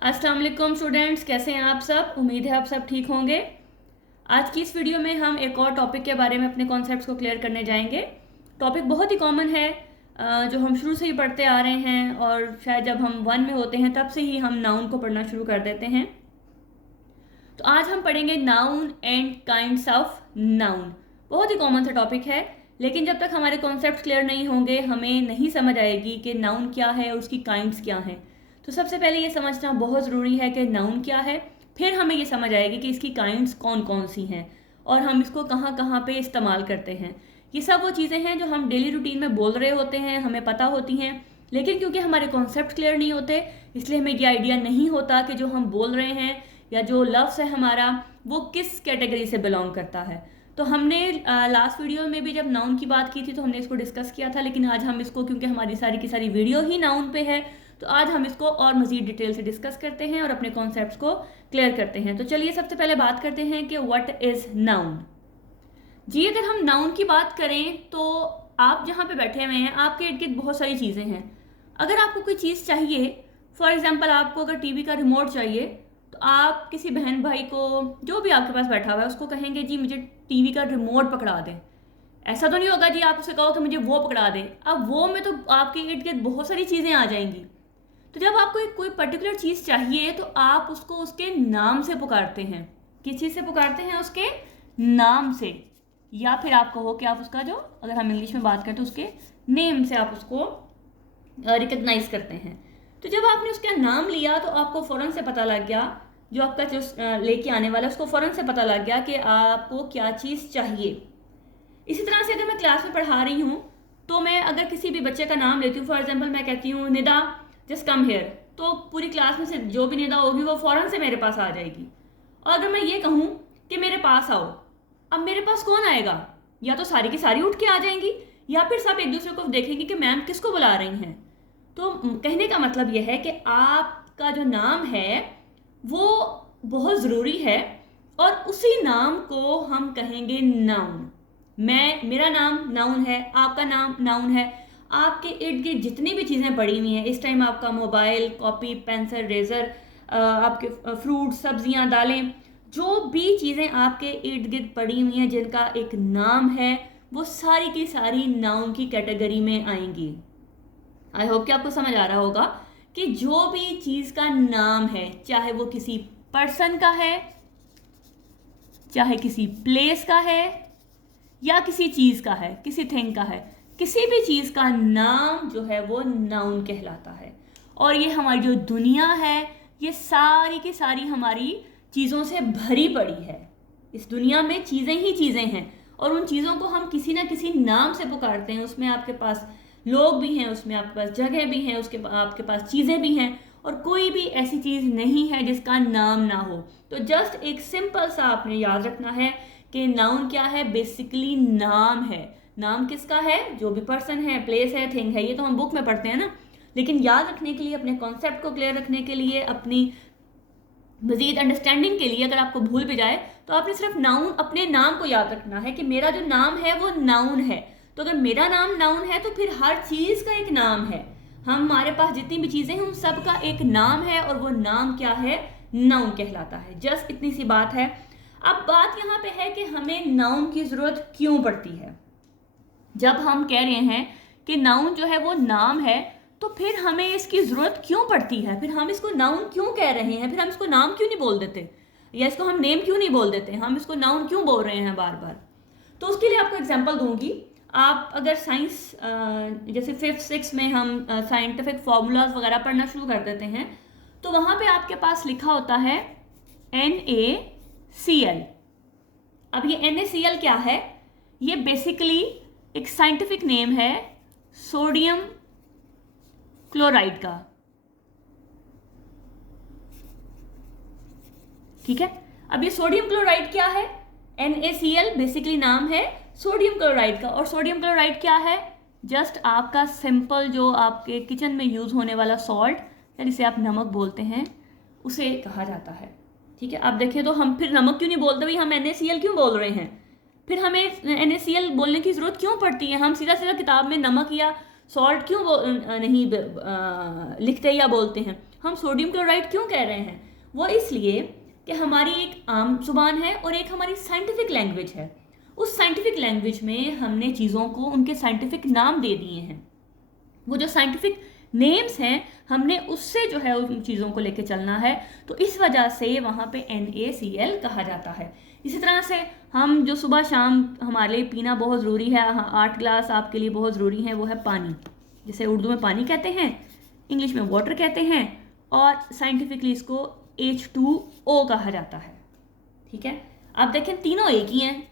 अस्सलाम वालेकुम स्टूडेंट्स, कैसे हैं आप सब। उम्मीद है आप सब ठीक होंगे। आज की इस वीडियो में हम एक और टॉपिक के बारे में अपने कॉन्सेप्ट्स को क्लियर करने जाएंगे। टॉपिक बहुत ही कॉमन है, जो हम शुरू से ही पढ़ते आ रहे हैं और शायद जब हम 1 में होते हैं तब से ही हम नाउन को पढ़ना शुरू कर देते हैं। तो आज हम पढ़ेंगे noun and kinds of noun. बहुत ही कॉमन सा टॉपिक है, लेकिन जब तक हमारे कॉन्सेप्ट क्लियर नहीं होंगे हमें नहीं समझ आएगी कि नाउन क्या है और उसकी काइंड्स क्या हैं। तो सबसे पहले ये समझना बहुत ज़रूरी है कि नाउन क्या है, फिर हमें ये समझ आएगी कि इसकी काइंड्स कौन कौन सी हैं और हम इसको कहाँ कहाँ पे इस्तेमाल करते हैं। ये सब वो चीज़ें हैं जो हम डेली रूटीन में बोल रहे होते हैं, हमें पता होती हैं, लेकिन क्योंकि हमारे कॉन्सेप्ट क्लियर नहीं होते इसलिए हमें ये आइडिया नहीं होता कि जो हम बोल रहे हैं या जो लफ्ज़ है हमारा वो किस कैटेगरी से बिलोंग करता है। तो हमने लास्ट वीडियो में भी जब नाउन की बात की थी तो हमने इसको डिस्कस किया था, लेकिन आज हम इसको, क्योंकि हमारी सारी की सारी वीडियो ही नाउन पे है, तो आज हम इसको और मज़ीद डिटेल से डिस्कस करते हैं और अपने कॉन्सेप्ट्स को क्लियर करते हैं। तो चलिए सबसे पहले बात करते हैं कि व्हाट इज़ नाउन। जी, अगर हम नाउन की बात करें तो आप जहाँ पे बैठे हुए हैं आपके इर्द गिर्द बहुत सारी चीज़ें हैं। अगर आपको कोई चीज़ चाहिए, फॉर एग्जांपल आपको अगर टीवी का रिमोट चाहिए, तो आप किसी बहन भाई को, जो भी आपके पास बैठा हुआ है, उसको कहेंगे जी मुझे टीवी का रिमोट पकड़ा दें। ऐसा तो नहीं होगा जी आप उसे कहो कि मुझे वो पकड़ा दें। अब वो में तो आपके इर्द गिर्द बहुत सारी चीज़ें आ जाएंगी। तो जब आपको कोई पर्टिकुलर चीज़ चाहिए तो आप उसको उसके नाम से पुकारते हैं। किस चीज़ से पुकारते हैं? उसके नाम से, या फिर आप कहो कि आप उसका, जो अगर हम इंग्लिश में बात करें तो उसके नेम से आप उसको रिकग्नाइज करते हैं। तो जब आपने उसका नाम लिया तो आपको फ़ौरन से पता लग गया, जो आपका जो लेके आने वाला है उसको फ़ौरन से पता लग गया कि आपको क्या चीज़ चाहिए। इसी तरह से अगर मैं क्लास में पढ़ा रही हूँ तो मैं अगर किसी भी बच्चे का नाम लेती हूँ, फॉर एग्जाम्पल मैं कहती हूँ निदा जस्ट कम हेयर, तो पूरी क्लास में से जो भी निदा होगी वो फ़ौरन से मेरे पास आ जाएगी। और अगर मैं ये कहूँ कि मेरे पास आओ, अब मेरे पास कौन आएगा? या तो सारी की सारी उठ के आ जाएंगी या फिर सब एक दूसरे को देखेंगे कि मैम किसको बुला रही हैं। तो कहने का मतलब यह है कि आपका जो नाम है वो बहुत ज़रूरी है और उसी नाम को हम कहेंगे नाउन। मेरा नाम नाउन है, आपका नाम नाउन है। आपके इर्द गिर्द जितनी भी चीज़ें पड़ी हुई हैं इस टाइम, आपका मोबाइल, कॉपी, पेंसिल, रेज़र, आपके फ्रूट, सब्जियां, दालें, जो भी चीज़ें आपके इर्द गिर्द पड़ी हुई हैं जिनका एक नाम है, वो सारी की सारी नाउन की कैटेगरी में आएंगी। आई होप कि आपको समझ आ रहा होगा कि जो भी चीज़ का नाम है, चाहे वो किसी पर्सन का है, चाहे किसी प्लेस का है, या किसी चीज़ का है, किसी थिंग का है, किसी भी चीज़ का नाम जो है वो नाउन कहलाता है। और ये हमारी जो दुनिया है ये सारी की सारी हमारी चीज़ों से भरी पड़ी है। इस दुनिया में चीज़ें ही चीज़ें हैं और उन चीज़ों को हम किसी ना किसी नाम से पुकारते हैं। उसमें आपके पास लोग भी हैं, उसमें आपके पास जगह भी हैं, उसके आपके पास चीज़ें भी हैं, और कोई भी ऐसी चीज़ नहीं है जिसका नाम ना हो। तो जस्ट एक सिंपल सा आपने याद रखना है कि नाउन क्या है? बेसिकली नाम है। नाम किसका है? जो भी पर्सन है, प्लेस है, थिंग है। ये तो हम बुक में पढ़ते हैं ना, लेकिन याद रखने के लिए, अपने कॉन्सेप्ट को क्लियर रखने के लिए, अपनी मज़ीद अंडरस्टैंडिंग के लिए, अगर आपको भूल भी जाए तो आपने सिर्फ नाउन, अपने नाम को याद रखना है कि मेरा जो नाम है वो नाउन है। तो अगर मेरा नाम नाउन है तो फिर हर चीज़ का एक नाम है। हमारे पास जितनी भी चीज़ें हैं उन सब का एक नाम है और वो नाम क्या है? नाउन कहलाता है। जस्ट इतनी सी बात है। अब बात यहाँ पे है कि हमें नाउन की ज़रूरत क्यों पड़ती है। जब हम कह रहे हैं कि नाउन जो है वो नाम है, तो फिर हमें इसकी ज़रूरत क्यों पड़ती है? फिर हम इसको नाउन क्यों कह रहे हैं? फिर हम इसको नाम क्यों नहीं बोल देते, या इसको हम नेम क्यों नहीं बोल देते? हम इसको नाउन क्यों बोल रहे हैं बार बार? तो उसके लिए आपको एग्जांपल दूंगी। आप अगर साइंस, जैसे 5th 6th में हम साइंटिफिक फार्मूलाज वगैरह पढ़ना शुरू कर देते हैं, तो वहाँ पे आपके पास लिखा होता है NaCl। अब ये NaCl क्या है? ये बेसिकली एक साइंटिफिक नेम है सोडियम क्लोराइड का। ठीक है, अब ये सोडियम क्लोराइड क्या है? NaCl बेसिकली नाम है सोडियम क्लोराइड का। और सोडियम क्लोराइड क्या है? जस्ट आपका सिंपल जो आपके किचन में यूज़ होने वाला सॉल्ट, या जिसे आप नमक बोलते हैं, उसे कहा जाता है। ठीक है, अब देखिए तो हम फिर नमक क्यों नहीं बोलते भाई, हम NaCl क्यों बोल रहे हैं? फिर हमें NaCl बोलने की ज़रूरत क्यों पड़ती है? हम सीधा सीधा किताब में नमक या सॉल्ट क्यों नहीं लिखते या बोलते हैं? हम सोडियम क्लोराइड क्यों कह रहे हैं? वो इसलिए कि हमारी एक आम जुबान है और एक हमारी साइंटिफिक लैंग्वेज है। उस साइंटिफिक लैंग्वेज में हमने चीज़ों को उनके साइंटिफिक नाम दे दिए हैं। वो जो साइंटिफिक नेम्स हैं हमने उससे जो है उन चीज़ों को लेके चलना है, तो इस वजह से वहाँ पे NaCl कहा जाता है। इसी तरह से हम जो सुबह शाम हमारे लिए पीना बहुत ज़रूरी है, 8 गिलास आपके लिए बहुत ज़रूरी है, वो है पानी, जिसे उर्दू में पानी कहते हैं, इंग्लिश में वाटर कहते हैं, और साइंटिफिकली इसको H2O कहा जाता है। ठीक है, आप देखें तीनों एक ही हैं,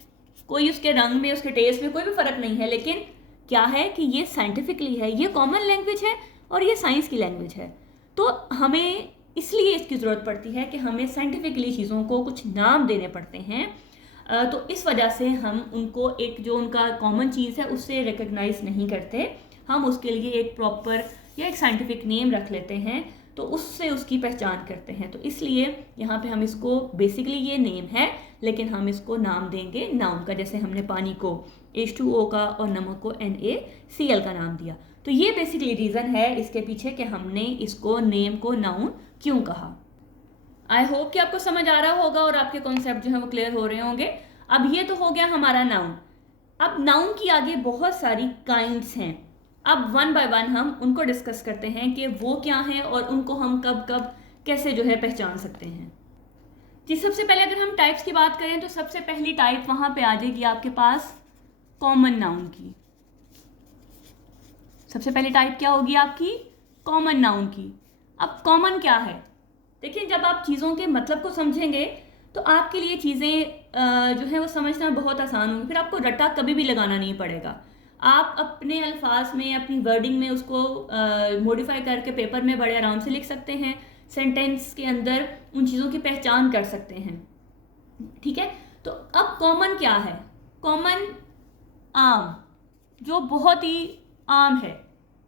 कोई उसके रंग में उसके टेस्ट में कोई भी फ़र्क नहीं है, लेकिन क्या है कि ये साइंटिफिकली है, ये कॉमन लैंग्वेज है और ये साइंस की लैंग्वेज है। तो हमें इसलिए इसकी ज़रूरत पड़ती है कि हमें साइंटिफिकली चीज़ों को कुछ नाम देने पड़ते हैं। तो इस वजह से हम उनको एक जो उनका कॉमन चीज़ है उससे रिकग्नाइज नहीं करते, हम उसके लिए एक प्रॉपर या एक साइंटिफिक नेम रख लेते हैं, तो उससे उसकी पहचान करते हैं। तो इसलिए यहाँ पे हम इसको बेसिकली ये नेम है, लेकिन हम इसको नाम देंगे नाउन का, जैसे हमने पानी को H2O का और नमक को NaCl का नाम दिया। तो ये बेसिकली रीज़न है इसके पीछे कि हमने इसको नेम को नाउन क्यों कहा। आई होप कि आपको समझ आ रहा होगा और आपके कॉन्सेप्ट जो है वो क्लियर हो रहे होंगे। अब ये तो हो गया हमारा नाउन। अब नाउन की आगे बहुत सारी काइंड्स हैं। अब वन बाय वन हम उनको डिस्कस करते हैं कि वो क्या हैं और उनको हम कब कब कैसे जो है पहचान सकते हैं। जी, सबसे पहले अगर हम टाइप्स की बात करें तो सबसे पहली टाइप वहाँ पे आ जाएगी आपके पास कॉमन नाउन की। सबसे पहली टाइप क्या होगी आपकी? कॉमन नाउन की। अब कॉमन क्या है? देखिए, जब आप चीज़ों के मतलब को समझेंगे तो आपके लिए चीज़ें जो है वो समझना बहुत आसान होगी, फिर आपको रट्टा कभी भी लगाना नहीं पड़ेगा। आप अपने अल्फाज में, अपनी वर्डिंग में उसको मॉडिफाई करके पेपर में बड़े आराम से लिख सकते हैं, सेंटेंस के अंदर उन चीज़ों की पहचान कर सकते हैं। ठीक है, तो अब कॉमन क्या है? कॉमन आम, जो बहुत ही आम है।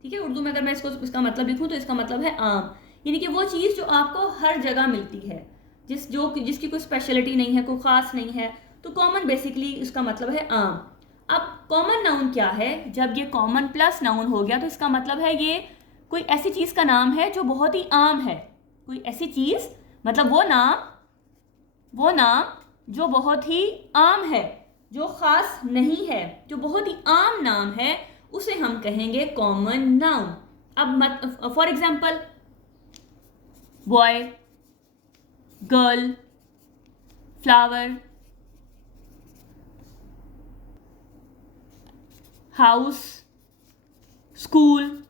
ठीक है, उर्दू में अगर मैं इसका मतलब लिखूं तो इसका मतलब है आम, यानी कि वो चीज़ जो आपको हर जगह मिलती है, जिसकी कोई स्पेशलिटी नहीं है, कोई ख़ास नहीं है, तो कॉमन बेसिकली इसका मतलब है आम। अब कॉमन नाउन क्या है? जब ये कॉमन प्लस नाउन हो गया तो इसका मतलब है ये कोई ऐसी चीज़ का नाम है जो बहुत ही आम है। कोई ऐसी चीज़, मतलब वो नाम जो बहुत ही आम है, जो ख़ास नहीं है, जो बहुत ही आम नाम है, उसे हम कहेंगे कॉमन नाउन। अब for example, boy, girl, flower, house, school.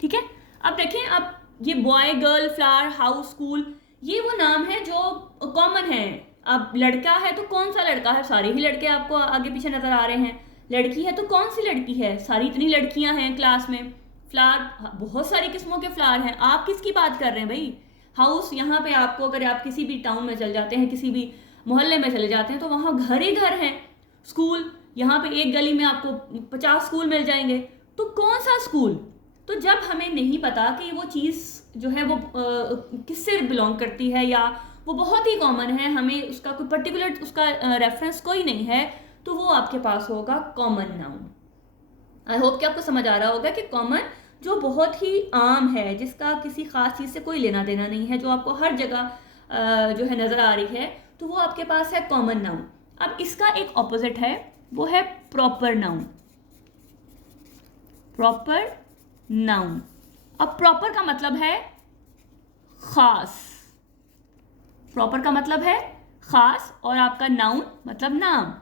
ठीक है, अब देखें, अब ये boy, girl, flower, house, school, ये वो नाम है जो कॉमन है। अब लड़का है तो कौन सा लड़का है? सारे ही लड़के आपको आगे पीछे नजर आ रहे हैं। लड़की है तो कौन सी लड़की है? सारी इतनी लड़कियां हैं क्लास में। फ्लावर, बहुत सारी किस्मों के फ्लावर हैं। आप किसकी बात कर रहे हैं भाई? हाउस, यहाँ पे आपको अगर आप किसी भी टाउन में चले जाते हैं, किसी भी मोहल्ले में चले जाते हैं, तो वहाँ घर ही घर हैं। स्कूल, यहाँ पे एक गली में आपको 50 स्कूल मिल जाएंगे, तो कौन सा स्कूल? तो जब हमें नहीं पता कि वो चीज़ जो है वो किससे बिलोंग करती है, या वो बहुत ही कॉमन है, हमें उसका कोई पर्टिकुलर उसका रेफरेंस कोई नहीं है, तो वो आपके पास होगा कॉमन नाउन। आई होप कि आपको समझ आ रहा होगा कि कॉमन जो बहुत ही आम है, जिसका किसी खास चीज़ से कोई लेना देना नहीं है, जो आपको हर जगह जो है नज़र आ रही है, तो वो आपके पास है कॉमन नाउन। अब इसका एक ऑपोजिट है, वो है प्रॉपर नाउन। Proper noun. अब प्रॉपर का मतलब है खास। प्रॉपर का मतलब है खास, और आपका नाउन मतलब नाम,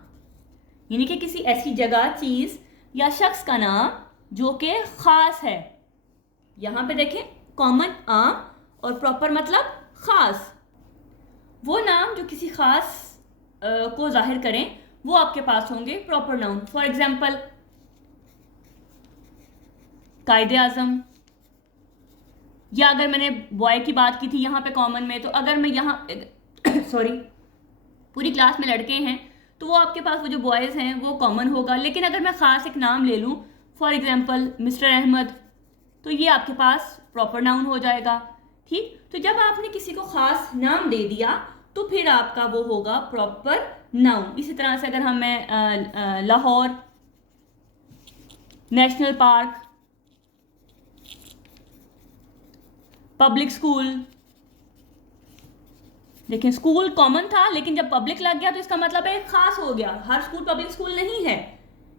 यानी कि किसी ऐसी जगह, चीज या शख्स का नाम जो कि खास है। यहां पे देखें, कॉमन आम और प्रॉपर मतलब खास। वो नाम जो किसी खास को जाहिर करें, वो आपके पास होंगे प्रॉपर नाउन। फॉर एग्जाम्पल, कायदे आजम, या अगर मैंने बॉय की बात की थी यहाँ पे कॉमन में, तो अगर मैं यहाँ सॉरी, पूरी क्लास में लड़के हैं तो वो आपके पास वो जो बॉयज़ हैं वो कॉमन होगा। लेकिन अगर मैं ख़ास एक नाम ले लूँ, फॉर एग्जांपल मिस्टर अहमद, तो ये आपके पास प्रॉपर नाउन हो जाएगा। ठीक, तो जब आपने किसी को ख़ास नाम दे दिया तो फिर आपका वो होगा प्रॉपर नाउन। इसी तरह से अगर मैं Lahore, national park, public school. देखिए स्कूल कॉमन था, लेकिन जब पब्लिक लग गया तो इसका मतलब है खास हो गया, हर स्कूल पब्लिक स्कूल नहीं है।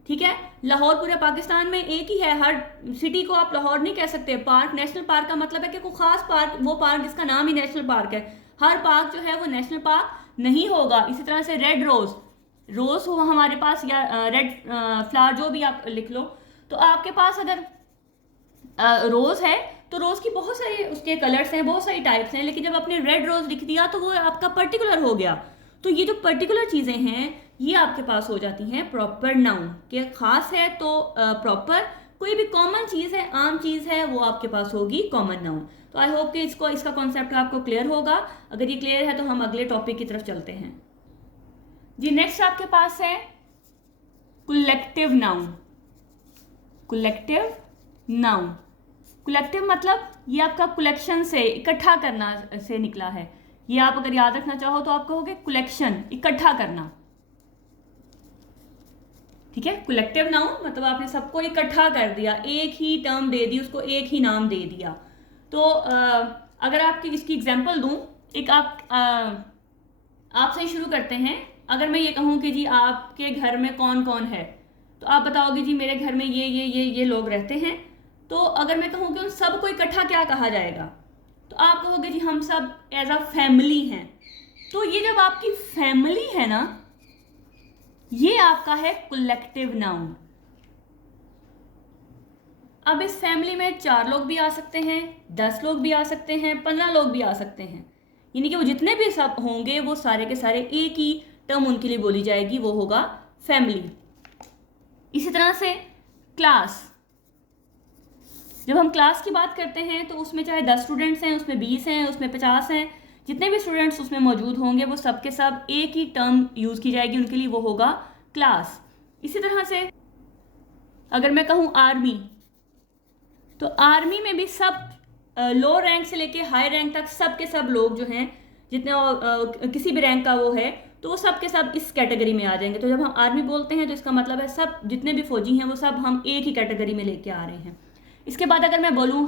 ठीक है, लाहौर पूरे पाकिस्तान में एक ही है, हर सिटी को आप लाहौर नहीं कह सकते। पार्क, नेशनल पार्क का मतलब है कि कोई खास पार्क, वो पार्क जिसका नाम ही नेशनल पार्क है। हर पार्क जो है वो नेशनल पार्क नहीं होगा। इसी तरह से रेड रोज, रोज हो हमारे पास, या रेड फ्लावर जो भी आप लिख लो। तो आपके पास अगर रोज है तो रोज की बहुत सारी उसके कलर्स हैं, बहुत सारी टाइप्स हैं, लेकिन जब आपने रेड रोज लिख दिया तो वो आपका पर्टिकुलर हो गया। तो ये जो पर्टिकुलर चीजें हैं ये आपके पास हो जाती हैं प्रॉपर नाउन के। खास है तो प्रॉपर, कोई भी कॉमन चीज है, आम चीज है, वो आपके पास होगी कॉमन नाउन। तो आई होप कि इसका कॉन्सेप्ट आपको क्लियर होगा। अगर ये क्लियर है तो हम अगले टॉपिक की तरफ चलते हैं जी। नेक्स्ट आपके पास है collective noun. Collective noun, collective मतलब ये आपका कलेक्शन से, इकट्ठा करना से निकला है। ये आप अगर याद रखना चाहो तो आप कहोगे कलेक्शन, इकट्ठा करना। ठीक है, कलेक्टिव नाउन मतलब आपने सबको इकट्ठा कर दिया, एक ही टर्म दे दी, उसको एक ही नाम दे दिया। तो अगर आपकी इसकी एग्जांपल दूं, एक आपसे ही शुरू करते हैं। अगर मैं ये कहूं कि जी आपके घर में कौन कौन है, तो आप बताओगे जी मेरे घर में ये लोग रहते हैं। तो अगर मैं कहूँ कि उन सबको इकट्ठा क्या कहा जाएगा, तो आप कहोगे जी हम सब एज अ फैमिली हैं। तो ये जब आपकी फैमिली है ना, ये आपका है कलेक्टिव नाउन। अब इस फैमिली में 4 लोग भी आ सकते हैं, 10 लोग भी आ सकते हैं, 15 लोग भी आ सकते हैं। यानी कि वो जितने भी सब होंगे वो सारे के सारे एक ही टर्म उनके लिए बोली जाएगी, वो होगा फैमिली। इसी तरह से क्लास, जब हम क्लास की बात करते हैं तो उसमें चाहे 10 स्टूडेंट्स हैं, उसमें 20 हैं, उसमें 50 हैं, जितने भी स्टूडेंट्स उसमें मौजूद होंगे वो सब के सब एक ही टर्म यूज़ की जाएगी उनके लिए, वो होगा क्लास। इसी तरह से अगर मैं कहूँ आर्मी, तो आर्मी में भी सब लो रैंक से लेके हाई रैंक तक सब के सब लोग जो हैं, जितने किसी भी रैंक का वो है, तो वो सब के सब इस कैटेगरी में आ जाएंगे। तो जब हम आर्मी बोलते हैं तो इसका मतलब है सब जितने भी फौजी हैं वो सब हम एक ही कैटेगरी में लेके आ रहे हैं। इसके बाद अगर मैं बोलूँ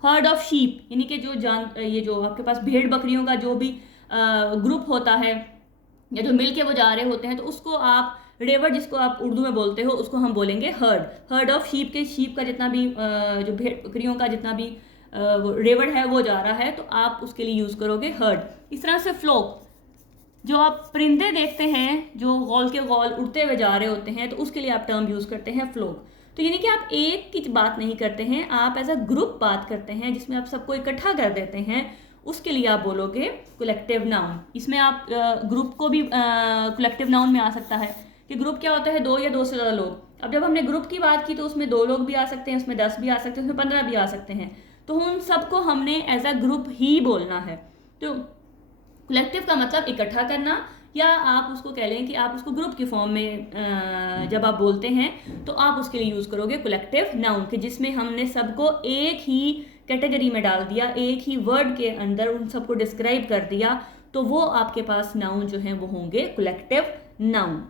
हर्ड ऑफ शीप, यानी कि ये जो आपके पास भेड़ बकरियों का जो भी ग्रुप होता है या जो मिल के वो जा रहे होते हैं, तो उसको आप रेवर, जिसको आप उर्दू में बोलते हो, उसको हम बोलेंगे हर्ड ऑफ शीप। के शीप का जितना भी जो भेड़ बकरियों का जितना भी रेवर है वो जा रहा है, तो आप उसके लिए यूज़ करोगे हर्ड। इस तरह से फ्लोक, जो आप परिंदे देखते हैं जो गौल के गौल उड़ते हुए जा रहे होते हैं, तो उसके लिए आप टर्म यूज़ करते हैं फ्लोक। तो यानी कि आप एक की बात नहीं करते हैं, आप एज अ ग्रुप बात करते हैं जिसमें आप सबको इकट्ठा कर देते हैं, उसके लिए आप बोलोगे कलेक्टिव नाउन। इसमें आप ग्रुप को भी कलेक्टिव नाउन में आ सकता है कि ग्रुप क्या होता है, 2 या 2 से ज़्यादा लोग। अब जब हमने ग्रुप की बात की तो उसमें 2 लोग भी आ सकते हैं, उसमें 10 भी आ सकते हैं, उसमें 15 भी आ सकते हैं। तो उन सबको हमने एज अ ग्रुप ही बोलना है। तो कलेक्टिव का मतलब इकट्ठा करना, या आप उसको कह लें कि आप उसको ग्रुप की फॉर्म में जब आप बोलते हैं तो आप उसके लिए यूज़ करोगे कलेक्टिव नाउन, कि जिसमें हमने सबको एक ही कैटेगरी में डाल दिया, एक ही वर्ड के अंदर उन सबको डिस्क्राइब कर दिया, तो वो आपके पास नाउन जो हैं वो होंगे कलेक्टिव नाउन।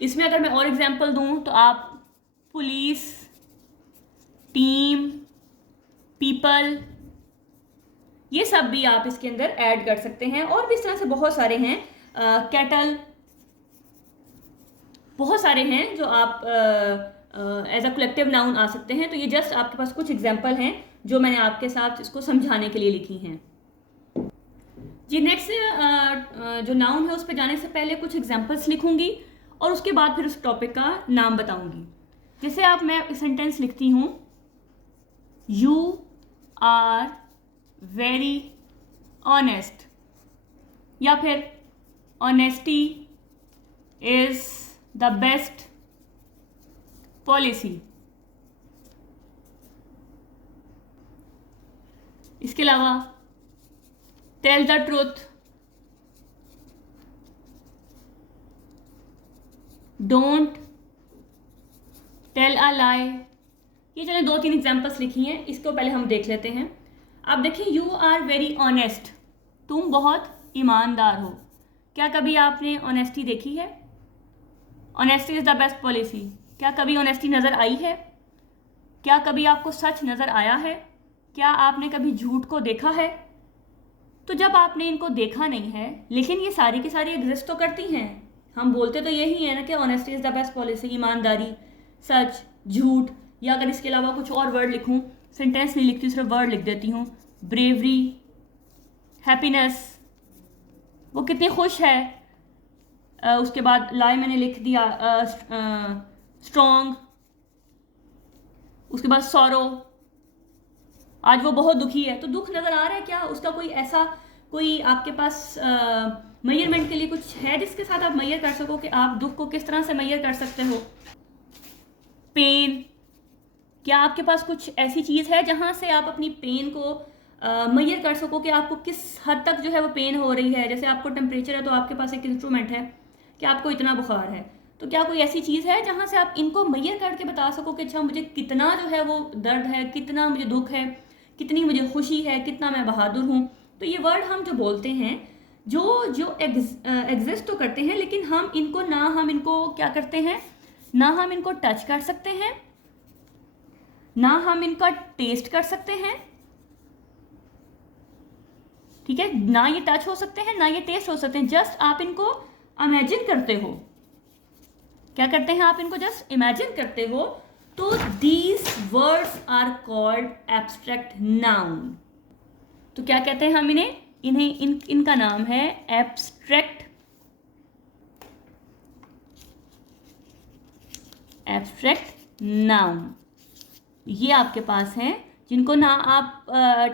इसमें अगर मैं और एग्जांपल दूं तो आप पुलिस, टीम, पीपल, ये सब भी आप इसके अंदर ऐड कर सकते हैं। और भी इस तरह से बहुत सारे हैं, कैटल, बहुत सारे हैं जो आप एज अ कलेक्टिव नाउन आ सकते हैं। तो ये जस्ट आपके पास कुछ एग्जांपल हैं जो मैंने आपके साथ इसको समझाने के लिए लिखी हैं जी। नेक्स्ट जो नाउन है उस पर जाने से पहले कुछ एग्जांपल्स लिखूंगी और उसके बाद फिर उस टॉपिक का नाम बताऊंगी। जैसे मैं सेंटेंस लिखती हूँ, यू आर वेरी ऑनेस्ट, या फिर honesty is the best policy. इसके अलावा tell the truth, don't tell a lie. ये चलिए 2-3 एग्जाम्पल्स लिखी हैं, इसको पहले हम देख लेते हैं। आप देखिए, यू आर वेरी ऑनेस्ट, तुम बहुत ईमानदार हो। क्या कभी आपने ऑनेस्टी देखी है? Honesty is the best policy, क्या कभी ऑनेस्टी नज़र आई है? क्या कभी आपको सच नज़र आया है? क्या आपने कभी झूठ को देखा है? तो जब आपने इनको देखा नहीं है, लेकिन ये सारी की सारी एग्जिस्ट तो करती हैं। हम बोलते तो यही है ना कि honesty is the best policy, ईमानदारी, सच, झूठ, या अगर इसके अलावा कुछ और वर्ड लिखूं, सेंटेंस नहीं लिखती, सिर्फ वर्ड लिख देती हूँ, ब्रेवरी, हैप्पीनेस, वो कितनी खुश है, उसके बाद लाई मैंने लिख दिया, स्ट्रॉन्ग, उसके बाद सॉरो, आज वो बहुत दुखी है। तो दुख नज़र आ रहा है क्या? उसका कोई ऐसा कोई आपके पास मेजरमेंट के लिए कुछ है जिसके साथ आप मेजर कर सको कि आप दुख को किस तरह से मेजर कर सकते हो? पेन, क्या आपके पास कुछ ऐसी चीज़ है जहाँ से आप अपनी पेन को मेजर कर सको कि आपको किस हद तक जो है वो पेन हो रही है? जैसे आपको टेम्परेचर है तो आपके पास एक इंस्ट्रूमेंट है कि आपको इतना बुखार है, तो क्या कोई ऐसी चीज़ है जहाँ से आप इनको मेजर करके बता सको कि अच्छा मुझे कितना जो है वो दर्द है, कितना मुझे दुख है, कितनी मुझे खुशी है, कितना मैं बहादुर हूँ? तो ये वर्ड हम जो बोलते हैं जो एग्जिस्ट तो करते हैं, लेकिन हम इनको क्या करते हैं, ना हम इनको टच कर सकते हैं, ना हम इनका टेस्ट कर सकते हैं, ठीक है, ना ये टच हो सकते हैं, ना ये टेस्ट हो सकते हैं, जस्ट आप इनको इमेजिन करते हो। क्या करते हैं आप? इनको जस्ट इमेजिन करते हो। तो these words are called abstract noun. तो क्या कहते हैं हम इनका नाम है एब्स्ट्रैक्ट नाउन। ये आपके पास हैं जिनको ना आप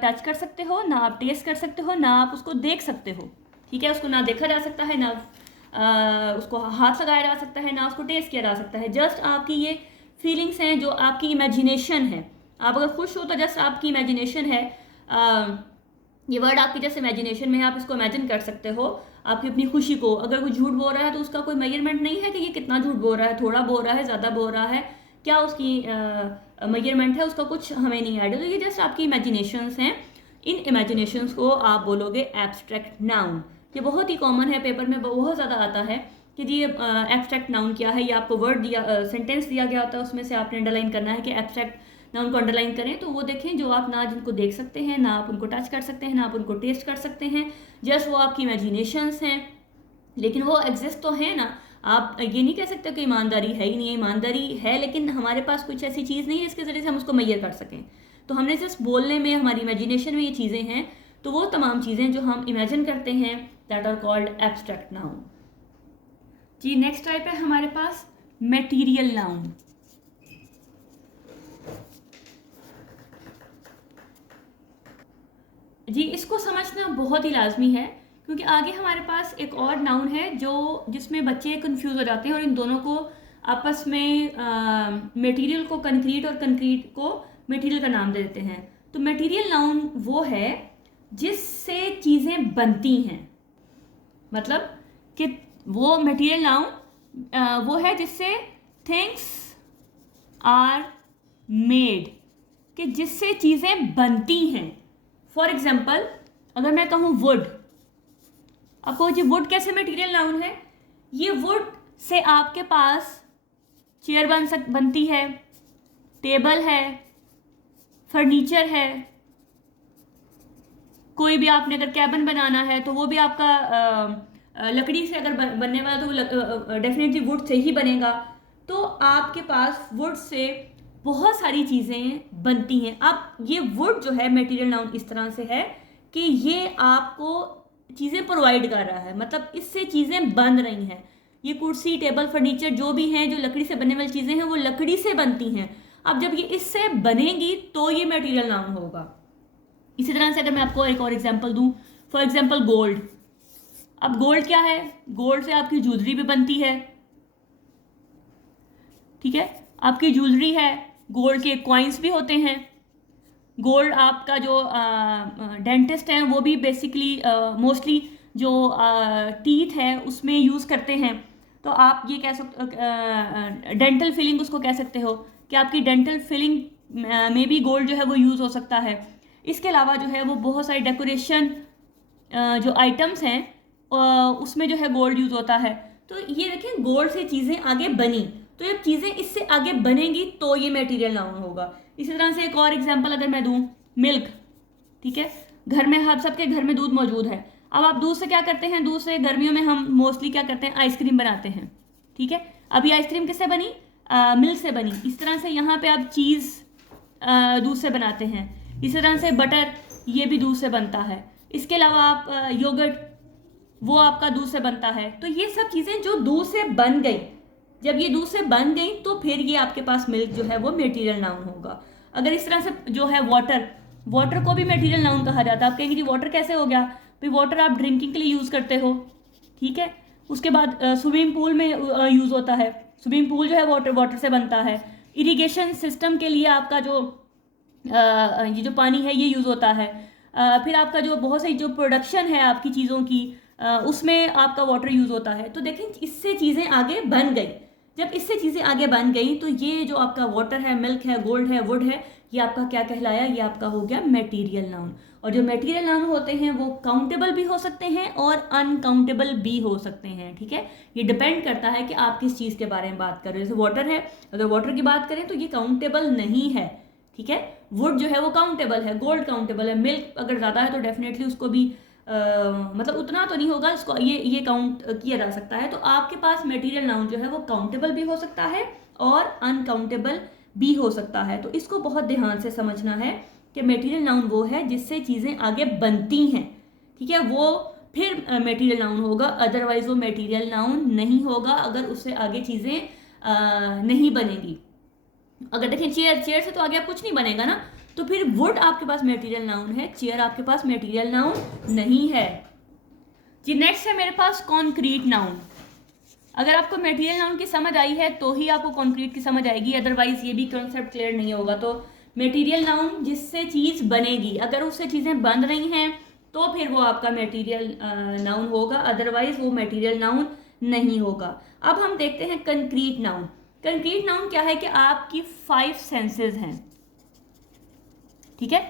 टच कर सकते हो, ना आप टेस्ट कर सकते हो, ना आप उसको देख सकते हो, ठीक है, उसको ना देखा जा सकता है, ना उसको हाथ लगाया जा सकता है, ना उसको टेस्ट किया जा सकता है। जस्ट आपकी ये फीलिंग्स हैं, जो आपकी इमेजिनेशन है। आप अगर खुश हो तो जस्ट आपकी इमेजिनेशन है, ये वर्ड आपकी जस्ट इमेजिनेशन में है, आप इसको इमेजिन कर सकते हो आपकी अपनी खुशी को। अगर कोई झूठ बोल रहा है तो उसका कोई मेजरमेंट नहीं है कि ये कितना झूठ बोल रहा है, थोड़ा बोल रहा है, ज़्यादा बोल रहा है, क्या उसकी मेजरमेंट है, उसका कुछ हमें नहीं आइडिया। तो ये जस्ट आपकी इमेजिनेशंस हैं। इन इमेजिनेशंस को आप बोलोगे एब्स्ट्रैक्ट नाउन। ये बहुत ही कॉमन है, पेपर में बहुत ज़्यादा आता है कि जी एब्स्ट्रैक्ट नाउन क्या है। ये आपको वर्ड दिया, सेंटेंस दिया गया होता है, उसमें से आपने अंडरलाइन करना है कि एब्स्ट्रैक्ट नाउन को अंडरलाइन करें। तो वो देखें जो आप ना जिनको देख सकते हैं, ना आप उनको टच कर सकते हैं, ना आप उनको टेस्ट कर सकते हैं, जस्ट वो आपकी इमेजिनेशंस हैं, लेकिन वो एग्जिस्ट तो है ना। आप ये नहीं कह सकते कि ईमानदारी है ही नहीं है, ईमानदारी है, लेकिन हमारे पास कुछ ऐसी चीज़ नहीं है जिसके ज़रिए से हम उसको मैयर कर सकें। तो हमने जस्ट बोलने में, हमारी इमेजिनेशन में ये चीज़ें हैं। तो वो तमाम चीज़ें जो हम इमेजिन करते हैं, that are called abstract noun. जी नेक्स्ट टाइप है हमारे पास मटेरियल नाउन। जी इसको समझना बहुत ही लाजमी है, क्योंकि आगे हमारे पास एक और नाउन है जिसमें बच्चे कंफ्यूज हो जाते हैं और इन दोनों को आपस में मटेरियल को कंक्रीट और कंक्रीट को मटेरियल का नाम दे देते हैं। तो मटेरियल नाउन वो है जिससे चीज़ें बनती हैं, मतलब कि वो मटेरियल नाउन वो है जिससे थिंग्स आर मेड, कि जिससे चीज़ें बनती हैं। फॉर एग्जाम्पल अगर मैं कहूँ वुड, आपको ये वुड कैसे मटेरियल नाउन है? ये वुड से आपके पास चेयर बनती है, टेबल है, फर्नीचर है, कोई भी आपने अगर कैबिन बनाना है तो वो भी आपका लकड़ी से अगर बनने वाला तो डेफिनेटली वुड से ही बनेगा। तो आपके पास वुड से बहुत सारी चीज़ें बनती हैं। अब ये वुड जो है मटेरियल नाउन इस तरह से है कि ये आपको चीज़ें प्रोवाइड कर रहा है, मतलब इससे चीज़ें बन रही हैं। ये कुर्सी, टेबल, फर्नीचर जो भी हैं, जो लकड़ी से बनने वाली चीज़ें हैं, वो लकड़ी से बनती हैं। अब जब ये इससे बनेगी तो ये मटेरियल नाउन होगा। इसी तरह से अगर मैं आपको एक और एग्जांपल दूं, फॉर एग्जांपल गोल्ड। अब गोल्ड क्या है? गोल्ड से आपकी ज्वेलरी भी बनती है, ठीक है, आपकी ज्वेलरी है, गोल्ड के कॉइन्स भी होते हैं। गोल्ड आपका जो डेंटिस्ट हैं वो भी बेसिकली मोस्टली जो टीथ है उसमें यूज़ करते हैं। तो आप ये कह सकते डेंटल फिलिंग उसको कह सकते हो कि आपकी डेंटल फिलिंग में भी गोल्ड जो है वो यूज़ हो सकता है। इसके अलावा जो है वो बहुत सारी डेकोरेशन जो आइटम्स हैं उसमें जो है गोल्ड यूज़ होता है। तो ये देखें, गोल्ड से चीज़ें आगे बनी, तो जब चीज़ें इससे आगे बनेंगी तो ये मटेरियल नाउन होगा। इसी तरह से एक और एग्जांपल अगर मैं दूं, मिल्क, ठीक है, घर में आप सबके घर में दूध मौजूद है। अब आप दूध से क्या करते हैं, दूध से गर्मियों में हम मोस्टली क्या करते हैं, आइसक्रीम बनाते हैं, ठीक है। अभी आइसक्रीम किससे बनी, मिल्क से बनी। इस तरह से यहाँ पे आप चीज़ दूध से बनाते हैं। इस तरह से बटर, ये भी दूध से बनता है। इसके अलावा आप योगर्ट, वो आपका दूध से बनता है। तो ये सब चीज़ें जो दूध से बन गई, जब ये दूध से बन गई तो फिर ये आपके पास मिल्क जो है वो मटेरियल नाउन होगा। अगर इस तरह से जो है वाटर, वाटर को भी मटेरियल नाउन कहा जाता है। आप कहेंगे जी वाटर कैसे हो गया, भाई वाटर आप ड्रिंकिंग के लिए यूज़ करते हो, ठीक है। उसके बाद स्विमिंग पूल में यूज़ होता है, स्विमिंग पूल जो है वाटर से बनता है। इरिगेशन सिस्टम के लिए आपका जो ये जो पानी है ये यूज़ होता है। फिर आपका जो बहुत सारी जो प्रोडक्शन है आपकी चीज़ों की, उसमें आपका वाटर यूज़ होता है। तो देखें, इससे चीज़ें आगे बन गई। जब इससे चीज़ें आगे बन गई तो ये जो आपका वाटर है, मिल्क है, गोल्ड है, वुड है, ये आपका क्या कहलाया, ये आपका हो गया मटेरियल नाउन। और जो मटेरियल नाउन होते हैं वो काउंटेबल भी हो सकते हैं और अनकाउंटेबल भी हो सकते हैं, ठीक है। ये डिपेंड करता है कि आप किस चीज़ के बारे में बात कर रहे हो। जैसे वाटर है, अगर वाटर की बात करें तो ये काउंटेबल नहीं है, ठीक है। वुड जो है वो काउंटेबल है, गोल्ड काउंटेबल है, मिल्क अगर ज़्यादा है तो डेफिनेटली उसको भी मतलब उतना तो नहीं होगा, इसको ये काउंट किया जा सकता है। तो आपके पास मटेरियल नाउन जो है वो काउंटेबल भी हो सकता है और अनकाउंटेबल भी हो सकता है। तो इसको बहुत ध्यान से समझना है कि मटेरियल नाउन वो है जिससे चीज़ें आगे बनती हैं, ठीक है, वो फिर मटेरियल नाउन होगा। अदरवाइज वो मटेरियल नाउन नहीं होगा अगर उससे आगे चीज़ें नहीं बनेगी। अगर देखें चेयर से तो आगे आप कुछ नहीं बनेगा ना, तो फिर वुड आपके पास मटेरियल नाउन है, चेयर आपके पास मटेरियल नाउन नहीं है जी। नेक्स्ट है मेरे पास कॉन्क्रीट नाउन। अगर आपको मटेरियल नाउन की समझ आई है तो ही आपको कॉन्क्रीट की समझ आएगी, अदरवाइज ये भी कॉन्सेप्ट क्लियर नहीं होगा। तो मटेरियल नाउन जिससे चीज़ बनेगी, अगर उससे चीज़ें बन रही हैं तो फिर वो आपका मटेरियल नाउन होगा, अदरवाइज वो मटेरियल नाउन नहीं होगा। अब हम देखते हैं कंक्रीट नाउन। कंक्रीट नाउन क्या है कि आपकी 5 सेंसेस हैं, ठीक है,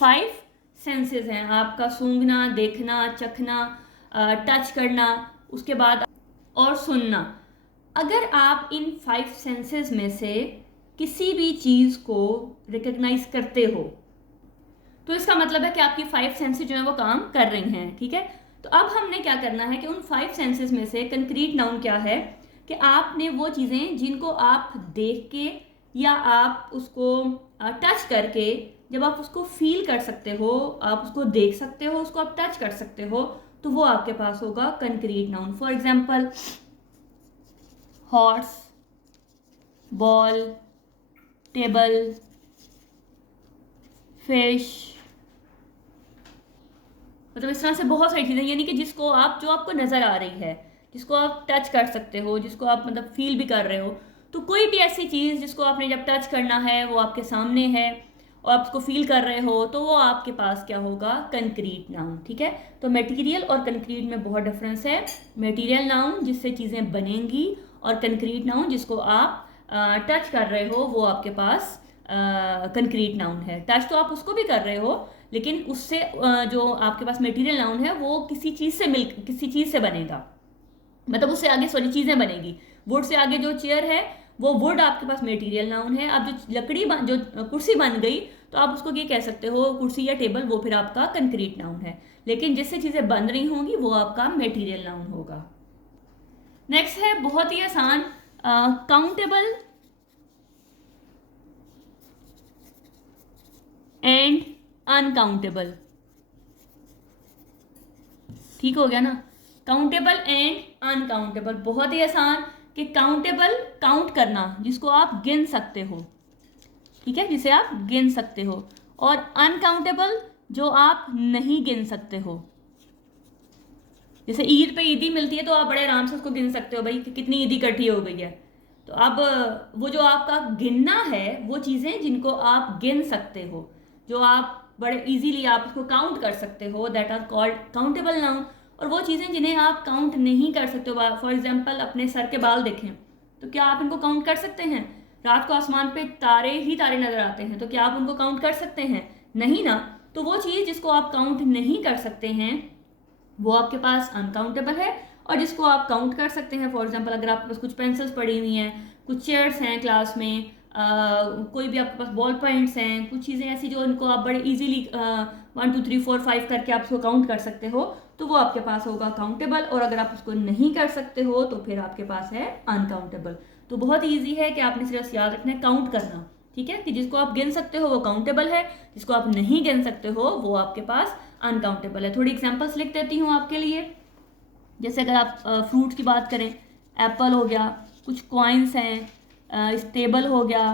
5 सेंसेस हैं आपका, सूंघना, देखना, चखना, टच करना, उसके बाद और सुनना। अगर आप इन 5 सेंसेस में से किसी भी चीज़ को रिकग्नाइज करते हो तो इसका मतलब है कि आपकी 5 सेंसेस जो है वो काम कर रही हैं, ठीक है। तो अब हमने क्या करना है कि उन 5 सेंसेस में से कंक्रीट नाउन क्या है कि आपने वो चीज़ें जिनको आप देख के या आप उसको टच करके, जब आप उसको फील कर सकते हो, आप उसको देख सकते हो, उसको आप टच कर सकते हो, तो वो आपके पास होगा concrete noun. For example horse, ball, table, fish, मतलब इस तरह से बहुत सारी चीज़ें, यानी कि जिसको आप, जो आपको नज़र आ रही है, जिसको आप टच कर सकते हो, जिसको आप मतलब फील भी कर रहे हो। तो कोई भी ऐसी चीज़ जिसको आपने जब टच करना है वो आपके सामने है और आप उसको फील कर रहे हो, तो वो आपके पास क्या होगा, कंक्रीट नाउन, ठीक है। तो मटेरियल और कंक्रीट में बहुत डिफरेंस है। मटेरियल नाउन जिससे चीज़ें बनेंगी और कंक्रीट नाउन जिसको आप टच कर रहे हो वो आपके पास कंक्रीट नाउन है। टच तो आप उसको भी कर रहे हो, लेकिन उससे जो आपके पास मटेरियल नाउन है वो किसी चीज़ से बनेगा, मतलब उससे आगे सॉरी चीज़ें बनेगी। वुड से आगे जो चेयर है वो वुड आपके पास मटेरियल नाउन है। अब जो लकड़ी जो कुर्सी बन गई तो आप उसको ये कह सकते हो, कुर्सी या टेबल, वो फिर आपका कंक्रीट नाउन है। लेकिन जिससे चीज़ें बन रही होंगी वो आपका मटेरियल नाउन होगा। नेक्स्ट है बहुत ही आसान, काउंटेबल एंड अनकाउंटेबल। ठीक हो गया ना, काउंटेबल एंड अनकाउंटेबल। बहुत ही आसान कि काउंटेबल काउंट करना, जिसको आप गिन सकते हो, ठीक है, जिसे आप गिन सकते हो, और अनकाउंटेबल जो आप नहीं गिन सकते हो। जैसे ईद पे ईदी मिलती है तो आप बड़े आराम से उसको गिन सकते हो, भाई कि कितनी ईदी इकट्ठी हो गई है। तो अब वो जो आपका गिनना है वो चीज़ें जिनको आप गिन सकते हो, जो आप बड़े इजीली आप उसको काउंट कर सकते हो, that are called countable noun. और वो चीज़ें जिन्हें आप काउंट नहीं कर सकते हो, फॉर एग्जांपल अपने सर के बाल देखें तो क्या आप इनको काउंट कर सकते हैं? रात को आसमान पे तारे ही तारे नज़र आते हैं, तो क्या आप उनको काउंट कर सकते हैं? नहीं ना। तो वो चीज़ जिसको आप काउंट नहीं कर सकते हैं वो आपके पास अनकाउंटेबल है, और जिसको आप काउंट कर सकते हैं, फॉर एग्जांपल अगर आपके पास कुछ पेंसिल्स पड़ी हुई हैं, कुछ चेयर्स हैं क्लास में, कोई भी आपके पास बॉल पॉइंट्स हैं, कुछ चीज़ें ऐसी जो इनको आप बड़े इजीली 1 2 3 4 5 करके आप उसको काउंट कर सकते हो, तो वो आपके पास होगा काउंटेबल। और अगर आप उसको नहीं कर सकते हो तो फिर आपके पास है अनकाउंटेबल। तो बहुत ईजी है कि आपने सिर्फ याद रखना है काउंट करना, ठीक है, कि जिसको आप गिन सकते हो वो काउंटेबल है, जिसको आप नहीं गिन सकते हो वो आपके पास अनकाउंटेबल है। थोड़ी एग्जांपल्स लिख देती हूँ आपके लिए। जैसे अगर आप फ्रूट की बात करें, एप्पल हो गया, कुछ कॉइन्स हैं, स्टेबल हो गया,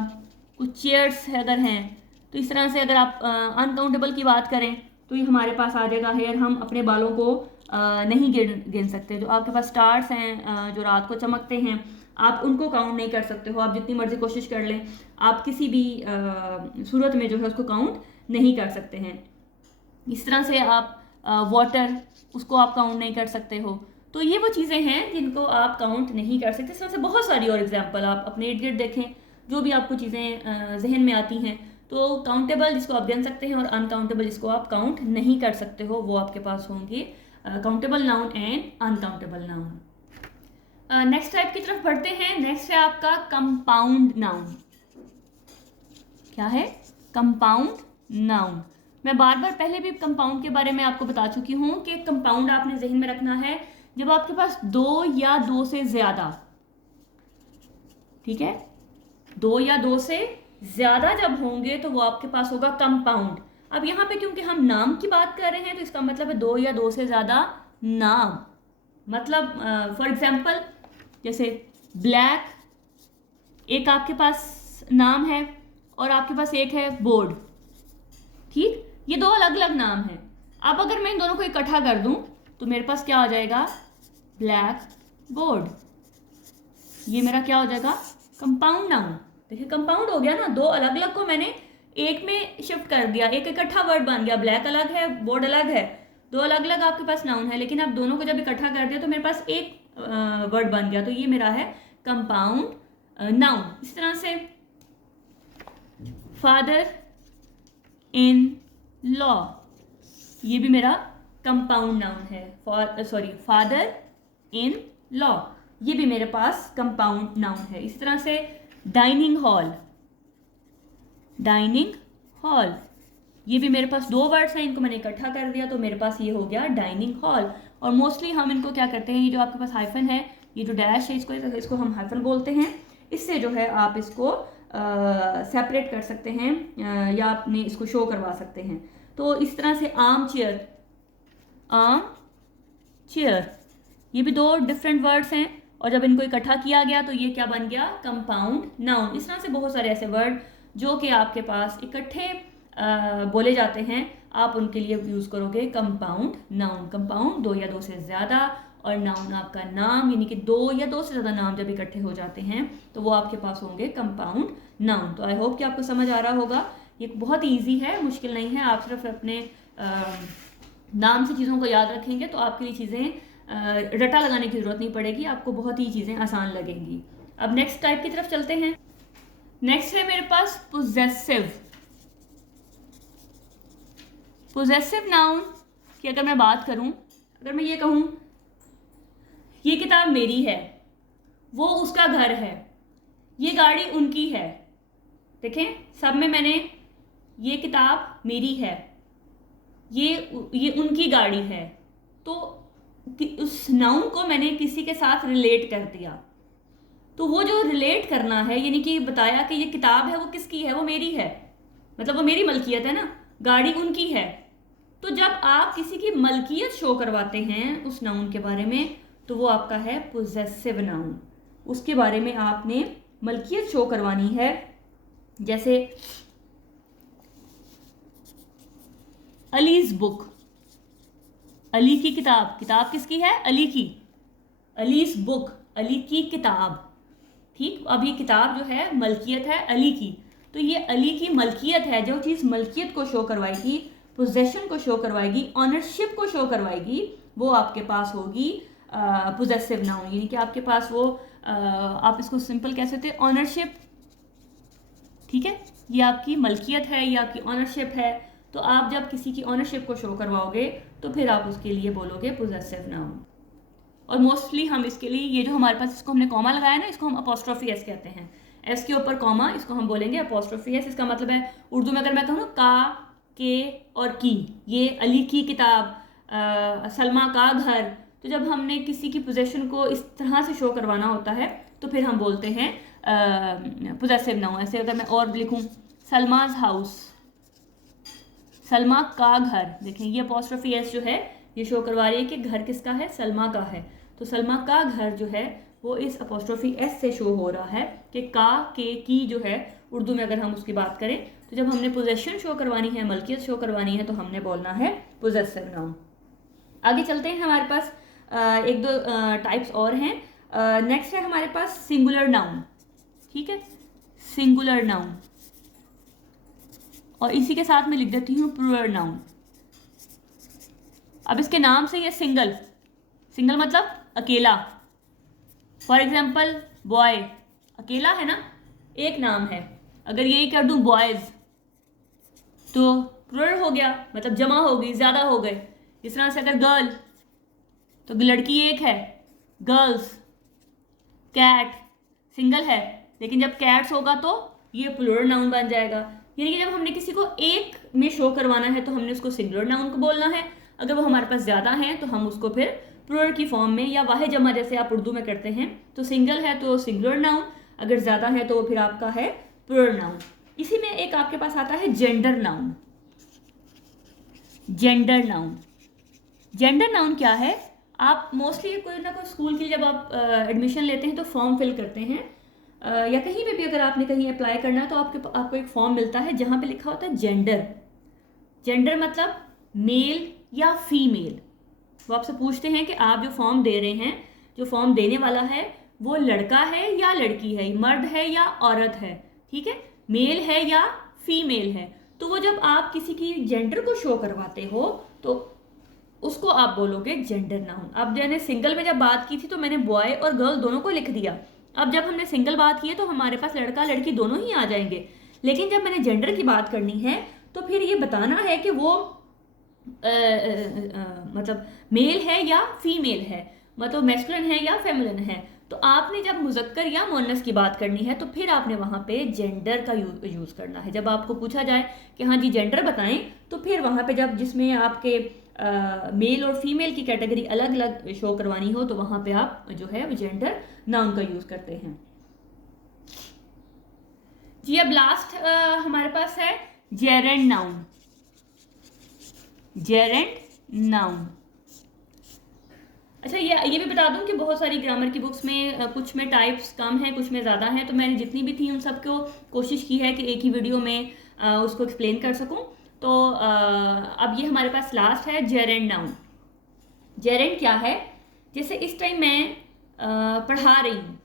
कुछ चेयर्स अगर हैं, तो इस तरह से अगर आप अनकाउंटेबल की बात करें तो ये हमारे पास आ जाएगा हेयर। हम अपने बालों को नहीं गिन सकते। जो आपके पास स्टार्स हैं जो रात को चमकते हैं, आप उनको काउंट नहीं कर सकते हो, आप जितनी मर्जी कोशिश कर लें, आप किसी भी सूरत में जो है उसको काउंट नहीं कर सकते हैं। इस तरह से आप वाटर, उसको आप काउंट नहीं कर सकते हो। तो ये वो चीज़ें हैं जिनको आप काउंट नहीं कर सकते। इस तरह से बहुत सारी और एग्जांपल आप अपने इर्द गिर्द देखें, जो भी आपको चीज़ें जहन में आती हैं। तो काउंटेबल जिसको आप गिन सकते हैं और अनकाउंटेबल जिसको आप काउंट नहीं कर सकते हो, वो आपके पास होंगे countable noun and uncountable noun. Next type की तरफ बढ़ते हैं। नेक्स्ट है आपका कंपाउंड नाउन। क्या है? Compound noun. मैं बार बार पहले भी कंपाउंड के बारे में आपको बता चुकी हूँ कि कंपाउंड आपने जहन में रखना है जब आपके पास 2 या 2 से ज्यादा, ठीक है, 2 या 2 से ज्यादा जब होंगे तो वो आपके पास होगा कंपाउंड। अब यहाँ पे क्योंकि हम नाम की बात कर रहे हैं तो इसका मतलब है 2 या 2 से ज्यादा नाम। मतलब फॉर एग्जाम्पल जैसे ब्लैक एक आपके पास नाम है और आपके पास एक है बोर्ड, ठीक, ये 2 अलग अलग नाम है। अब अगर मैं इन दोनों को इकट्ठा कर दूं तो मेरे पास क्या हो जाएगा? Black board. ये मेरा क्या हो जाएगा? Compound noun. देखिए कंपाउंड हो गया ना, 2 अलग अलग को मैंने एक में शिफ्ट कर दिया, एक इकट्ठा वर्ड बन गया। ब्लैक अलग है, बोर्ड अलग है, 2 अलग अलग आपके पास नाउन है, लेकिन आप दोनों को जब इकट्ठा कर दिया तो मेरे पास एक वर्ड बन गया। तो ये मेरा है कंपाउंड नाउन। इस तरह से फादर इन लॉ, ये भी मेरा कंपाउंड नाउन है। फादर इन लॉ, ये भी मेरे पास कंपाउंड नाउन है। इस तरह से डाइनिंग हॉल, डाइनिंग हॉल, ये भी मेरे पास 2 वर्ड्स हैं, इनको मैंने इकट्ठा कर दिया तो मेरे पास ये हो गया डाइनिंग हॉल। और मोस्टली हम इनको क्या करते हैं, ये जो आपके पास हाइफन है, ये जो डैश है, इसको हम हाइफन बोलते हैं। इससे जो है आप इसको सेपरेट कर सकते हैं या अपने इसको शो करवा सकते हैं। तो इस तरह से आर्म चेयर, आर्म चेयर, ये भी 2 डिफरेंट वर्ड्स हैं और जब इनको इकट्ठा किया गया तो ये क्या बन गया? Compound noun. इस तरह से बहुत सारे ऐसे वर्ड जो कि आपके पास इकट्ठे बोले जाते हैं, आप उनके लिए यूज़ करोगे कंपाउंड नाउन। कंपाउंड 2 या 2 से ज़्यादा, और नाउन आपका नाम, यानी कि 2 या 2 से ज़्यादा नाम जब इकट्ठे हो जाते हैं तो वो आपके पास होंगे कंपाउंड नाउन। तो आई होप कि आपको समझ आ रहा होगा। ये बहुत ईजी है, मुश्किल नहीं है। आप सिर्फ अपने नाम से चीज़ों को याद रखेंगे तो आपके लिए चीज़ें रटा लगाने की ज़रूरत नहीं पड़ेगी, आपको बहुत ही चीज़ें आसान लगेंगी। अब नेक्स्ट टाइप की तरफ चलते हैं। नेक्स्ट है मेरे पास पोजेसिव। पोजेसिव नाउन की अगर मैं बात करूं, अगर मैं ये कहूं ये किताब मेरी है, वो उसका घर है, ये गाड़ी उनकी है, देखें सब में मैंने ये किताब मेरी है, ये उनकी गाड़ी है, तो उस नाउन को मैंने किसी के साथ रिलेट कर दिया। तो वो जो रिलेट करना है, यानी कि बताया कि ये किताब है वो किसकी है? वो मेरी है, मतलब वो मेरी मलकियत है ना, गाड़ी उनकी है। तो जब आप किसी की मलकियत शो करवाते हैं उस नाउन के बारे में तो वो आपका है पोजेसिव नाउन। उसके बारे में आपने मलकियत शो करवानी है। जैसे अलीज बुक, अली की किताब, किताब किसकी है? अली की। अलीज बुक, अली की किताब, ठीक। अब ये किताब जो है मलकियत है अली की, तो ये अली की मलकियत है। जो चीज़ मलकियत को शो करवाएगी, पोजेशन को शो करवाएगी, ऑनरशिप को शो करवाएगी, वो आपके पास होगी पोजेसिव नाउन। यानी कि आपके पास वो आप इसको सिंपल कह सकते हैं ऑनरशिप, ठीक है, ये आपकी मलकियत है, ये आपकी ऑनरशिप है। तो आप जब किसी की ऑनरशिप को शो करवाओगे तो फिर आप उसके लिए बोलोगे पोजेसिव नाउन। और मोस्टली हम इसके लिए ये जो हमारे पास इसको हमने कॉमा लगाया ना, इसको हम अपॉस्ट्रोफी एस कहते हैं। एस के ऊपर कॉमा, इसको हम बोलेंगे अपोस्ट्रोफी एस। इसका मतलब है उर्दू में अगर मैं कहूँ का, के और की, ये अली की किताब, सलमा का घर, तो जब हमने किसी की पोजेशन को इस तरह से शो करवाना होता है तो फिर हम बोलते हैं पोजेसिव नाउन। ऐसे अगर मैं और लिखूँ सलमाज हाउस, सलमा का घर, देखें ये अपोस्ट्रोफी एस जो है ये शो करवा रही है कि घर किसका है, सलमा का है। तो सलमा का घर जो है वो इस अपोस्ट्रोफी एस से शो हो रहा है कि का, के, की जो है उर्दू में अगर हम उसकी बात करें तो जब हमने पोजेशन शो करवानी है, मलकियत शो करवानी है, तो हमने बोलना है पोजेसिव नाउन। आगे चलते हैं, हमारे पास एक दो टाइप्स और हैं। नेक्स्ट है हमारे पास सिंगुलर नाउन, ठीक है, सिंगुलर नाउन, और इसी के साथ मैं लिख देती हूँ प्लूरल नाउन। अब इसके नाम से ये सिंगल, सिंगल मतलब अकेला। फॉर एग्जाम्पल बॉय, अकेला है ना, एक नाम है। अगर यही कर दूं बॉयज तो प्लूरल हो गया, मतलब जमा हो गई, ज्यादा हो गए। इस तरह से अगर गर्ल तो लड़की एक है, गर्ल्स। कैट सिंगल है, लेकिन जब कैट्स होगा तो ये प्लूरल नाउन बन जाएगा। यानी कि जब हमने किसी को एक में शो करवाना है तो हमने उसको सिंगुलर नाउन को बोलना है। अगर वो हमारे पास ज़्यादा हैं तो हम उसको फिर प्लूरल की फॉर्म में या वाहे जमा जैसे आप उर्दू में करते हैं। तो सिंगल है तो सिंगुलर नाउन, अगर ज़्यादा है तो फिर आपका है प्लूरल नाउन। इसी में एक आपके पास आता है gender noun. Gender noun, gender noun क्या है? आप मोस्टली कोई ना कोई स्कूल की जब आप एडमिशन लेते हैं तो फॉर्म फिल करते हैं, या कहीं पे भी अगर आपने कहीं अप्लाई करना है तो आपको एक फॉर्म मिलता है जहाँ पे लिखा होता है जेंडर। जेंडर मतलब मेल या फीमेल। वो आपसे पूछते हैं कि आप जो फॉर्म दे रहे हैं, जो फॉर्म देने वाला है वो लड़का है या लड़की है, मर्द है या औरत है, ठीक है, मेल है या फीमेल है। तो वो जब आप किसी की जेंडर को शो करवाते हो तो उसको आप बोलोगे जेंडर नाउन। अब मैंने सिंगल में जब बात की थी तो मैंने बॉय और गर्ल दोनों को लिख दिया। अब जब हमने सिंगल बात की है तो हमारे पास लड़का लड़की दोनों ही आ जाएंगे। लेकिन जब मैंने जेंडर की बात करनी है तो फिर ये बताना है कि वो मतलब मेल है या फीमेल है, मतलब मैस्कुलिन है या फेमिनिन है। तो आपने जब मुज़क्कर या मुअन्नस की बात करनी है तो फिर आपने वहाँ पे जेंडर का यूज़ करना है। जब आपको पूछा जाए कि हाँ जी जेंडर बताएं, तो फिर वहाँ पे जब जिसमें आपके मेल और फीमेल की कैटेगरी अलग अलग शो करवानी हो तो वहाँ पे आप जो है जेंडर नाउन का यूज़ करते हैं जी। अब लास्ट हमारे पास है जेरेंड नाउन। जेरेंड नाउन, अच्छा ये भी बता दूं कि बहुत सारी ग्रामर की बुक्स में कुछ में टाइप्स कम हैं, कुछ में ज़्यादा हैं। तो मैंने जितनी भी थी उन सबको कोशिश की है कि एक ही वीडियो में उसको एक्सप्लेन कर सकूं। तो अब ये हमारे पास लास्ट है जेरेंड नाउन। जेरेंड क्या है? जैसे इस टाइम मैं पढ़ा रही हूँ,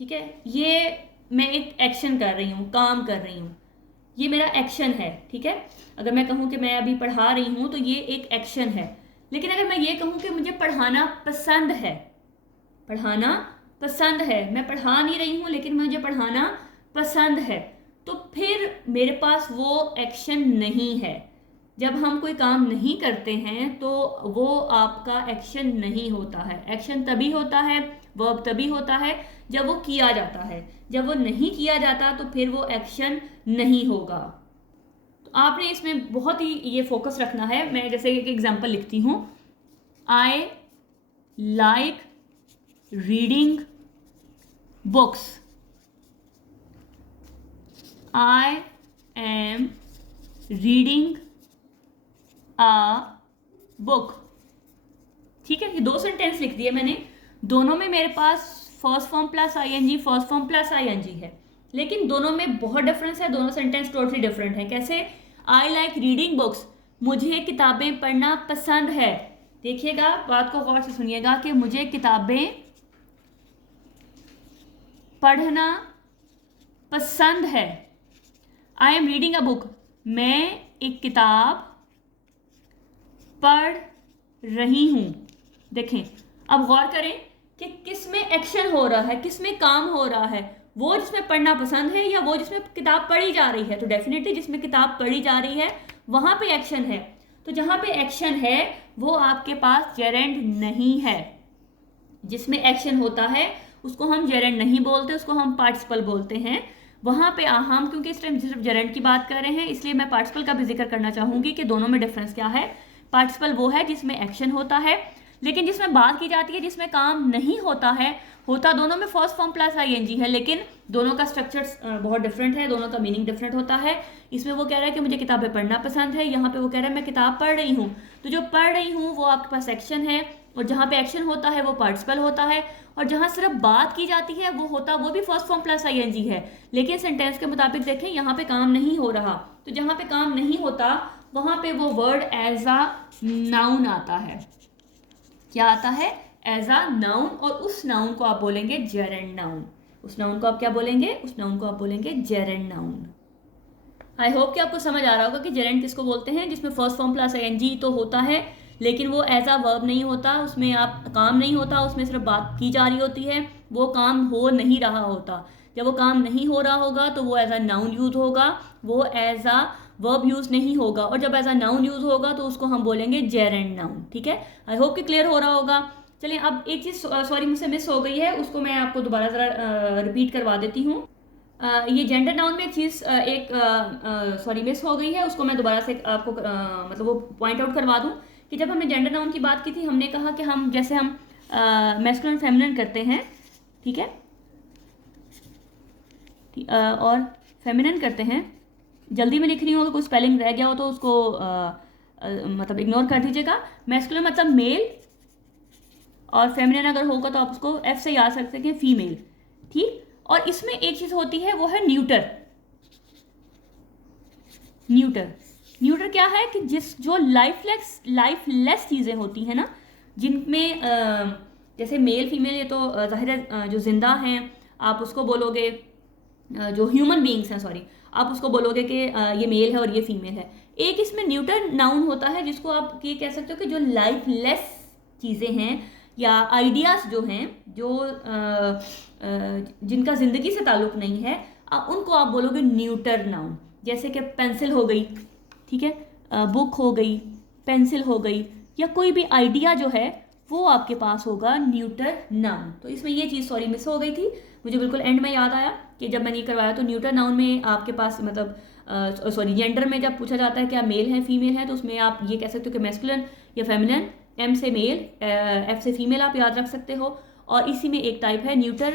ठीक है, ये मैं एक एक्शन कर रही हूँ, काम कर रही हूँ, ये मेरा एक्शन है, ठीक है। अगर मैं कहूँ कि मैं अभी पढ़ा रही हूँ तो ये एक एक्शन है। लेकिन अगर मैं ये कहूँ कि मुझे पढ़ाना पसंद है, पढ़ाना पसंद है, मैं पढ़ा नहीं रही हूँ लेकिन मुझे पढ़ाना पसंद है, तो फिर मेरे पास वो एक्शन नहीं है। जब हम कोई काम नहीं करते हैं तो वो आपका एक्शन नहीं होता है। एक्शन तभी होता है, वर्ब तभी होता है जब वो किया जाता है। जब वो नहीं किया जाता तो फिर वो एक्शन नहीं होगा। तो आपने इसमें बहुत ही ये फोकस रखना है। मैं जैसे एक एग्जांपल लिखती हूँ, I like reading books, I am reading a book, ठीक है। ये दो सेंटेंस लिख दिए मैंने, दोनों में मेरे पास first form plus I N G, first form plus I N G है, लेकिन दोनों में बहुत डिफरेंस है। दोनों सेंटेंस टोटली डिफरेंट है। कैसे? आई लाइक रीडिंग बुक्स, मुझे किताबें पढ़ना पसंद है। देखिएगा, बात को गौर से सुनिएगा कि मुझे किताबें पढ़ना पसंद है। I am reading a book, मैं एक किताब पढ़ रही हूँ। देखें, अब गौर करें कि किस में एक्शन हो रहा है, किस में काम हो रहा है, वो जिसमें पढ़ना पसंद है या वो जिसमें किताब पढ़ी जा रही है। तो डेफिनेटली जिसमें किताब पढ़ी जा रही है वहां पे एक्शन है। तो जहां पे एक्शन है वो आपके पास जेरेंड नहीं है। जिसमें एक्शन होता है उसको हम जेरेंड नहीं बोलते, उसको हम पार्टिसिपल बोलते हैं। वहाँ पे हम क्योंकि इस टाइम सिर्फ जेरेंड की बात कर रहे हैं, इसलिए मैं पार्टिसिपल का भी जिक्र करना चाहूँगी कि दोनों में डिफरेंस क्या है। पार्टिसिपल वो है जिसमें एक्शन होता है, लेकिन जिसमें बात की जाती है जिसमें काम नहीं होता है। होता दोनों में फर्स्ट फॉर्म प्लस आईएनजी है, लेकिन दोनों का स्ट्रक्चर बहुत डिफरेंट है, दोनों का मीनिंग डिफरेंट होता है। इसमें वो कह रहा है कि मुझे किताबें पढ़ना पसंद है, यहाँ पे वो कह रहा है मैं किताब पढ़ रही हूँ। तो जो पढ़ रही हूँ वो आपके पास एक्शन है, और जहाँ पे एक्शन होता है वो पार्टिसिपल होता है, और जहाँ सिर्फ बात की जाती है वो भी फर्स्ट फॉर्म प्लस आईएनजी है। लेकिन सेंटेंस के मुताबिक देखें यहाँ पे काम नहीं हो रहा, तो जहाँ पे काम नहीं होता वहाँ पे वो वर्ड एज अ नाउन आता है। क्या आता है? एज अ नाउन, और उस नाउन को आप बोलेंगे जेरेंड नाउन। उस नाउन को आप क्या बोलेंगे? उस नाउन को आप बोलेंगे जेरेंड नाउन। आई होप कि आपको समझ आ रहा होगा कि जेरेंड किसको बोलते हैं, जिसमें फर्स्ट फॉर्म प्लस आईएनजी तो होता है, लेकिन वो एज अ वर्ब नहीं होता, उसमें आप काम नहीं होता, उसमें सिर्फ बात की जा रही होती है, वो काम हो नहीं रहा होता। जब वो काम नहीं हो रहा होगा तो वो एज अ नाउन यूज होगा, वो एज अ वर्ब यूज नहीं होगा, और जब एज अ नाउन यूज होगा तो उसको हम बोलेंगे जेरेंड नाउन। ठीक है, आई होप कि क्लियर हो रहा होगा। चलिए अब एक चीज़ सॉरी मुझसे मिस हो गई है, उसको मैं आपको दोबारा ज़रा रिपीट करवा देती हूँ। ये जेंडर नाउन में एक चीज़ सॉरी मिस हो गई है, उसको मैं दोबारा से आपको मतलब वो पॉइंट आउट करवा दूँ कि जब हमने जेंडर नाउन की बात की थी, हमने कहा कि हम जैसे हम मैस्कुलिन फेमिनिन करते हैं, ठीक है, और फेमिनिन करते हैं। जल्दी में लिख रही हूँ, अगर कोई स्पेलिंग रह गया हो तो उसको मतलब इग्नोर कर दीजिएगा। मैस्कुलिन मतलब मेल, और फेमिनिन अगर होगा तो आप उसको एफ से याद रख सकते हैं, फीमेल। ठीक, और इसमें एक चीज़ होती है वो है न्यूटर। न्यूटर न्यूटर क्या है कि जो लाइफलेस चीज़ें होती हैं ना, जिनमें जैसे मेल फीमेल, ये तो जाहिर है जो जिंदा हैं आप उसको बोलोगे, जो ह्यूमन बींग्स हैं सॉरी, आप उसको बोलोगे कि ये मेल है और ये फीमेल है। एक इसमें न्यूटर नाउन होता है जिसको आप ये कह सकते हो कि जो लाइफलेस चीज़ें हैं या आइडियाज़ जो हैं, जो जिनका ज़िंदगी से ताल्लुक़ नहीं है, उनको आप बोलोगे न्यूटर नाउन। जैसे कि पेंसिल हो गई, ठीक है, बुक हो गई, पेंसिल हो गई, या कोई भी आइडिया जो है वो आपके पास होगा न्यूटर नाउन। तो इसमें ये चीज़ सॉरी मिस हो गई थी, मुझे बिल्कुल एंड में याद आया कि जब मैंने ये करवाया तो न्यूटर नाउन में आपके पास मतलब सॉरी जेंडर में जब पूछा जाता है क्या मेल है फीमेल है, तो उसमें आप ये कह सकते हो कि मैस्कुलिन या फेमिनिन, एम से मेल, एफ से फीमेल आप याद रख सकते हो। और इसी में एक टाइप है न्यूटर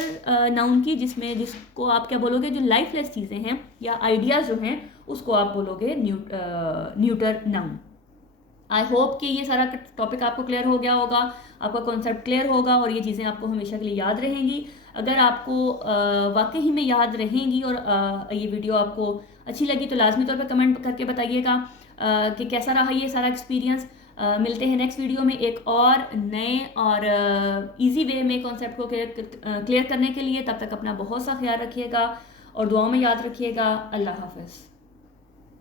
नाउन की, जिसको आप क्या बोलोगे, जो लाइफलेस चीज़ें हैं या आइडियाज़ जो हैं उसको आप बोलोगे न्यूटर नाउन। आई होप कि ये सारा टॉपिक आपको क्लियर हो गया होगा, आपका कॉन्सेप्ट क्लियर होगा, और ये चीज़ें आपको हमेशा के लिए याद रहेंगी। अगर आपको वाकई ही में याद रहेंगी और ये वीडियो आपको अच्छी लगी तो लाजमी तौर पर कमेंट करके बताइएगा कि कैसा रहा ये सारा एक्सपीरियंस। मिलते हैं नेक्स्ट वीडियो में एक और नए और इजी वे में कॉन्सेप्ट को क्लियर करने के लिए। तब तक अपना बहुत सा ख्याल रखिएगा और दुआओं में याद रखिएगा। अल्लाह हाफ़िज़।